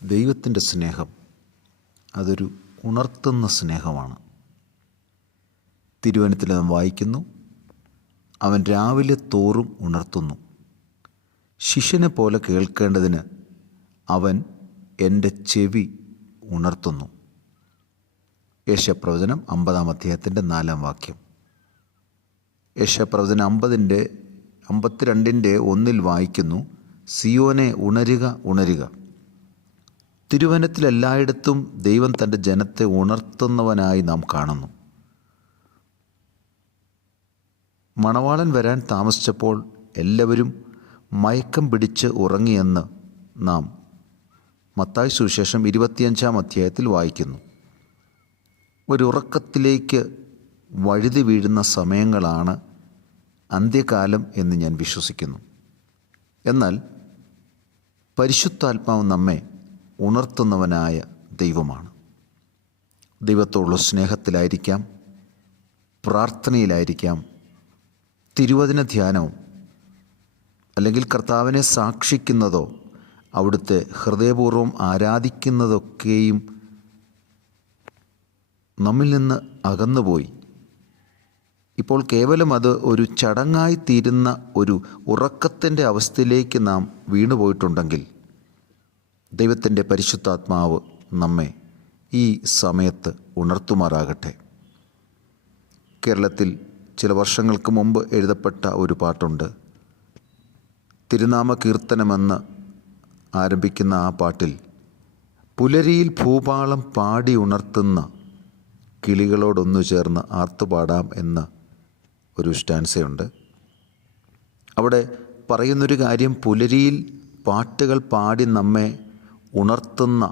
ദൈവത്തിൻ്റെ സ്നേഹം അതൊരു ഉണർത്തുന്ന സ്നേഹമാണ്. തിരുവചനത്തിൽ നാം വായിക്കുന്നു, അവൻ രാവിലെ തോറും ഉണർത്തുന്നു. ശിഷ്യനെ പോലെ കേൾക്കേണ്ടതിന് അവൻ എൻ്റെ ചെവി ഉണർത്തുന്നു. യെശയ്യാപ്രവചനം 50-ാം അധ്യായത്തിൻ്റെ 4-ാം വാക്യം. യെശയ്യാപ്രവചനം 52:1 വായിക്കുന്നു, സിയോനെ ഉണരുക ഉണരുക. തിരുവചനത്തിൽ എല്ലായിടത്തും ദൈവം തൻ്റെ ജനത്തെ ഉണർത്തുന്നവനായി നാം കാണുന്നു. മണവാളൻ വരാൻ താമസിച്ചപ്പോൾ എല്ലാവരും മയക്കം പിടിച്ച് ഉറങ്ങിയെന്ന് നാം മത്തായി സുവിശേഷം 25-ാം അധ്യായത്തിൽ വായിക്കുന്നു. ഒരു ഉറക്കത്തിലേക്ക് വഴുതി വീഴുന്ന സമയങ്ങളാണ് അന്ത്യകാലം എന്ന് ഞാൻ വിശ്വസിക്കുന്നു. എന്നാൽ പരിശുദ്ധാത്മാവ് നമ്മെ ഉണർത്തുന്നവനായ ദൈവമാണ്. ദൈവത്തോടുള്ള സ്നേഹത്തിലായിരിക്കാം, പ്രാർത്ഥനയിലായിരിക്കാം, തിരുവചന ധ്യാനവും അല്ലെങ്കിൽ കർത്താവിനെ സാക്ഷിക്കുന്നതോ അവിടുത്തെ ഹൃദയപൂർവ്വം ആരാധിക്കുന്നതൊക്കെയും നമ്മിൽ നിന്ന് അകന്നുപോയി ഇപ്പോൾ കേവലം അത് ഒരു ചടങ്ങായി തീരുന്ന ഒരു ഉറക്കത്തിൻ്റെ അവസ്ഥയിലേക്ക് നാം വീണുപോയിട്ടുണ്ടെങ്കിൽ ദൈവത്തിൻ്റെ പരിശുദ്ധാത്മാവ് നമ്മെ ഈ സമയത്ത് ഉണർത്തുമാറാകട്ടെ. കേരളത്തിൽ ചില വർഷങ്ങൾക്ക് മുമ്പ് എഴുതപ്പെട്ട ഒരു പാട്ടുണ്ട്. തിരുനാമ കീർത്തനമെന്ന് ആരംഭിക്കുന്ന ആ പാട്ടിൽ പുലരിയിൽ ഭൂപാളം പാടി ഉണർത്തുന്ന കിളികളോടൊന്നു ചേർന്ന് ആർത്തുപാടാം എന്ന ഒരു സ്റ്റാൻസയുണ്ട്. അവിടെ പറയുന്നൊരു കാര്യം, പുലരിയിൽ പാട്ടുകൾ പാടി നമ്മെ ഉണർത്തുന്ന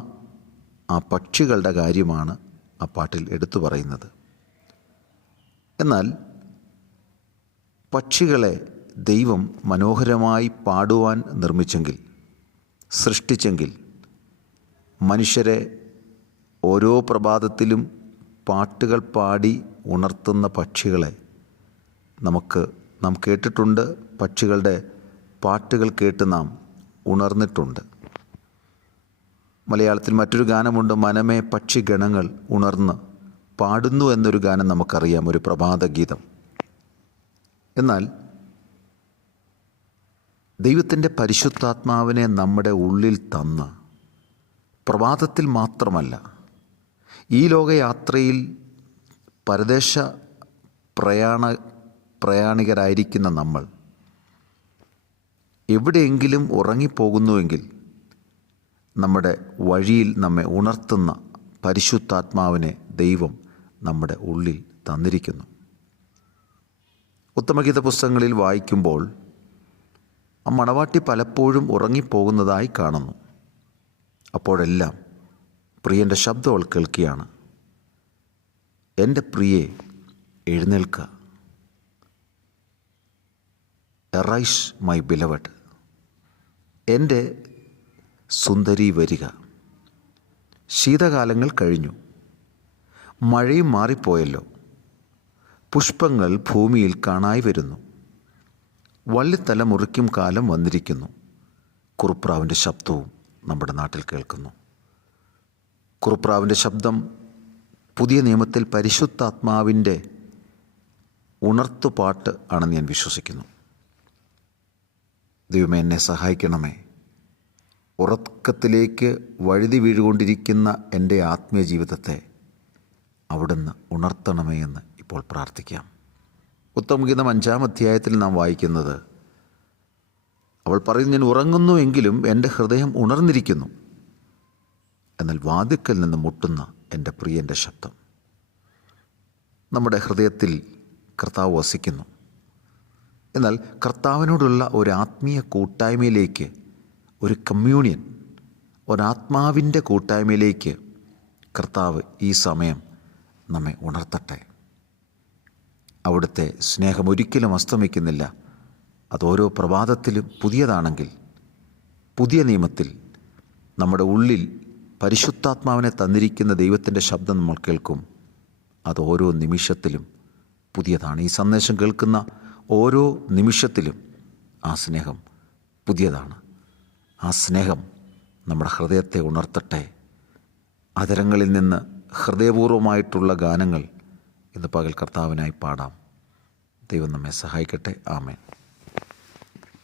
ആ പക്ഷികളുടെ കാര്യമാണ് ആ പാട്ടിൽ എടുത്തു പറയുന്നത്. എന്നാൽ പക്ഷികളെ ദൈവം മനോഹരമായി പാടുവാൻ നിർമ്മിച്ചെങ്കിൽ, സൃഷ്ടിച്ചെങ്കിൽ, മനുഷ്യരെ ഓരോ പ്രഭാതത്തിലും പാട്ടുകൾ പാടി ഉണർത്തുന്ന പക്ഷികളെ നാം കേട്ടിട്ടുണ്ട്. പക്ഷികളുടെ പാട്ടുകൾ കേട്ട് നാം ഉണർന്നിട്ടുണ്ട്. മലയാളത്തിൽ മറ്റൊരു ഗാനമുണ്ട്, മനമേ പക്ഷിഗണങ്ങൾ ഉണർന്ന് പാടുന്നു എന്നൊരു ഗാനം നമുക്കറിയാം, ഒരു പ്രഭാത ഗീതം. എന്നാൽ ദൈവത്തിൻ്റെ പരിശുദ്ധാത്മാവിനെ നമ്മുടെ ഉള്ളിൽ തന്ന് പ്രഭാതത്തിൽ മാത്രമല്ല, ഈ ലോകയാത്രയിൽ പരദേശ പ്രയാണികരായിരിക്കുന്ന നമ്മൾ എവിടെയെങ്കിലും ഉറങ്ങിപ്പോകുന്നുവെങ്കിൽ നമ്മുടെ വഴിയിൽ നമ്മെ ഉണർത്തുന്ന പരിശുദ്ധാത്മാവിനെ ദൈവം നമ്മുടെ ഉള്ളിൽ തന്നിരിക്കുന്നു. ഉത്തമഗീത പുസ്തകങ്ങളിൽ വായിക്കുമ്പോൾ ആ മണവാട്ടി പലപ്പോഴും ഉറങ്ങിപ്പോകുന്നതായി കാണുന്നു. അപ്പോഴെല്ലാം പ്രിയൻ്റെ ശബ്ദം അവൾ കേൾക്കുകയാണ്, എൻ്റെ പ്രിയെ എഴുന്നേൽക്ക, എറൈസ് മൈ ബിലവഡ്, എൻ്റെ സുന്ദരി വരിക. ശീതകാലങ്ങൾ കഴിഞ്ഞു, മഴയും മാറിപ്പോയല്ലോ, പുഷ്പങ്ങൾ ഭൂമിയിൽ കാണായി വരുന്നു, വള്ളിത്തല മുറിക്കും കാലം വന്നിരിക്കുന്നു. കുറുപ്രാവിൻ്റെ ശബ്ദവും നമ്മുടെ നാട്ടിൽ കേൾക്കുന്നു. കുറുപ്രാവിൻ്റെ ശബ്ദം പുതിയ നിയമത്തിൽ പരിശുദ്ധാത്മാവിൻ്റെ ഉണർത്തുപാട്ട് ആണെന്ന് ഞാൻ വിശ്വസിക്കുന്നു. ദൈവമേ, എന്നെ സഹായിക്കണമേ. ഉറക്കത്തിലേക്ക് വഴുതി വീഴുകൊണ്ടിരിക്കുന്ന എൻ്റെ ആത്മീയ ജീവിതത്തെ അവിടുന്ന് ഉണർത്തണമേ എന്ന് ഇപ്പോൾ പ്രാർത്ഥിക്കാം. ഉത്തമഗീതം 5-ാം അധ്യായത്തിൽ നാം വായിക്കുന്നത്, അവൾ പറയും, ഞാൻ ഉറങ്ങുന്നു എങ്കിലും എൻ്റെ ഹൃദയം ഉണർന്നിരിക്കുന്നു, എന്നാൽ വാതിൽക്കൽ നിന്ന് മുട്ടുന്ന എൻ്റെ പ്രിയൻ്റെ ശബ്ദം. നമ്മുടെ ഹൃദയത്തിൽ കർത്താവ് വസിക്കുന്നു. എന്നാൽ കർത്താവിനോടുള്ള ഒരു ആത്മീയ കൂട്ടായ്മയിലേക്ക്, ഒരു കമ്മ്യൂണിയൻ, ഒരാത്മാവിൻ്റെ കൂട്ടായ്മയിലേക്ക് കർത്താവ് ഈ സമയം നമ്മെ ഉണർത്തട്ടെ. അവിടുത്തെ സ്നേഹം ഒരിക്കലും അസ്തമിക്കുന്നില്ല. അത് ഓരോ പ്രഭാതത്തിലും പുതിയതാണെങ്കിൽ, പുതിയ നിയമത്തിൽ നമ്മുടെ ഉള്ളിൽ പരിശുദ്ധാത്മാവിനെ തന്നിരിക്കുന്ന ദൈവത്തിൻ്റെ ശബ്ദം നമ്മൾ കേൾക്കും. അത് ഓരോ നിമിഷത്തിലും പുതിയതാണ്. ഈ സന്ദേശം കേൾക്കുന്ന ഓരോ നിമിഷത്തിലും ആ സ്നേഹം പുതിയതാണ്. ആ സ്നേഹം നമ്മുടെ ഹൃദയത്തെ ഉണർത്തട്ടെ. അധരങ്ങളിൽ നിന്ന് ഹൃദയപൂർവ്വമായിട്ടുള്ള ഗാനങ്ങൾ ഇന്ന് പകൽ കർത്താവിനായി പാടാം. ദൈവം നമ്മെ സഹായിക്കട്ടെ. ആമേൻ.